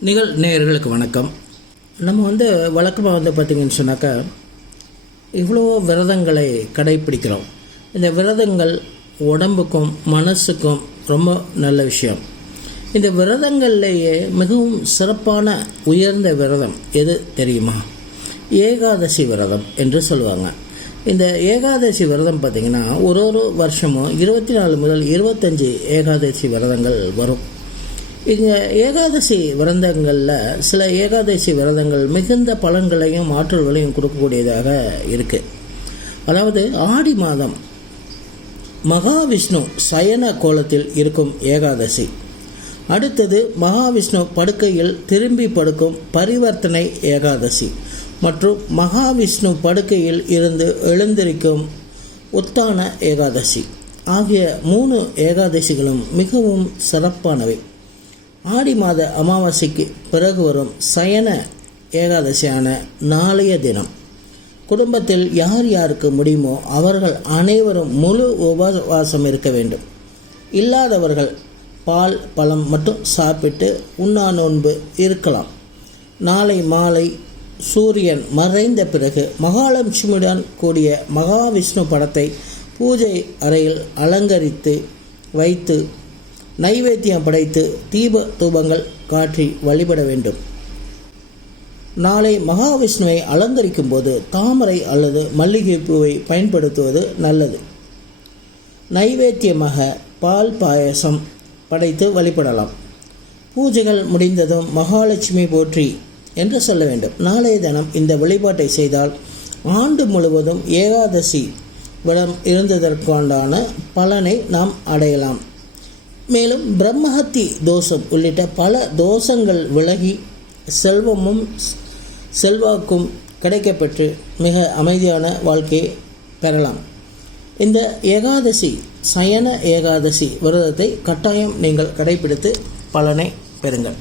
நிகழ் நேயர்களுக்கு வணக்கம். நம்ம வந்து வழக்கமாக வந்து பார்த்திங்கன்னு சொன்னாக்கா இவ்வளோ விரதங்களை கடைப்பிடிக்கிறோம். இந்த விரதங்கள் உடம்புக்கும் மனசுக்கும் ரொம்ப நல்ல விஷயம். இந்த விரதங்கள்லேயே மிகவும் சிறப்பான உயர்ந்த விரதம் எது தெரியுமா? ஏகாதசி விரதம் என்று சொல்லுவாங்க. இந்த ஏகாதசி விரதம் பார்த்திங்கன்னா ஒரு ஒரு வருஷமும் இருபத்தி நாலு முதல் இருபத்தஞ்சி ஏகாதசி விரதங்கள் வரும். இங்கே ஏகாதசி விரதங்களில் சில ஏகாதசி விரதங்கள் மிகுந்த பலன்களையும் ஆற்றல்களையும் கொடுக்கக்கூடியதாக இருக்குது அதாவது ஆடி மாதம் மகாவிஷ்ணு சயன கோலத்தில் இருக்கும் ஏகாதசி. அடுத்தது மகாவிஷ்ணு படுக்கையில் திரும்பி படுக்கும் பரிவர்த்தனை ஏகாதசி மற்றும் மகாவிஷ்ணு படுக்கையில் இருந்து எழுந்திருக்கும் உத்தான ஏகாதசி ஆகிய மூணு ஏகாதசிகளும் மிகவும் சிறப்பானவை. ஆடி மாத அமாவாசைக்கு பிறகு வரும் சயன ஏகாதசியான நாளைய தினம். குடும்பத்தில் யார் யாருக்கு முடியுமோ அவர்கள் அனைவரும் முழு உபவாசம் இருக்க வேண்டும். இல்லாதவர்கள் பால் பழம் மட்டும் சாப்பிட்டு உண்ணா நோன்பு இருக்கலாம். நாளை மாலை சூரியன் மறைந்த பிறகு மகாலட்சுமியுடன் கூடிய மகாவிஷ்ணு படத்தை பூஜை அறையில் அலங்கரித்து வைத்து நைவேத்தியம் படைத்து தீப தூபங்கள் காற்றி வழிபட வேண்டும். நாளை மகாவிஷ்ணுவை அலங்கரிக்கும் போது தாமரை அல்லது மல்லிகை பூவை பயன்படுத்துவது நல்லது. நைவேத்தியமாக பால் பாயசம் படைத்து வழிபடலாம். பூஜைகள் முடிந்ததும் மகாலட்சுமி போற்றி என்று சொல்ல வேண்டும். நாளைய தினம் இந்த வழிபாட்டை செய்தால் ஆண்டு முழுவதும் ஏகாதசி விடம் இருந்ததற்கான பலனை நாம் அடையலாம். மேலும் பிரம்மஹத்தி தோஷம் உள்ளிட்ட பல தோஷங்கள் விலகி செல்வமும் செல்வாக்கும் கிடைக்கப்பெற்று மிக அமைதியான வாழ்க்கையை பெறலாம். இந்த ஏகாதசி சயன ஏகாதசி விரதத்தை கட்டாயம் நீங்கள் கடைபிடித்து பலனை பெறுங்கள்.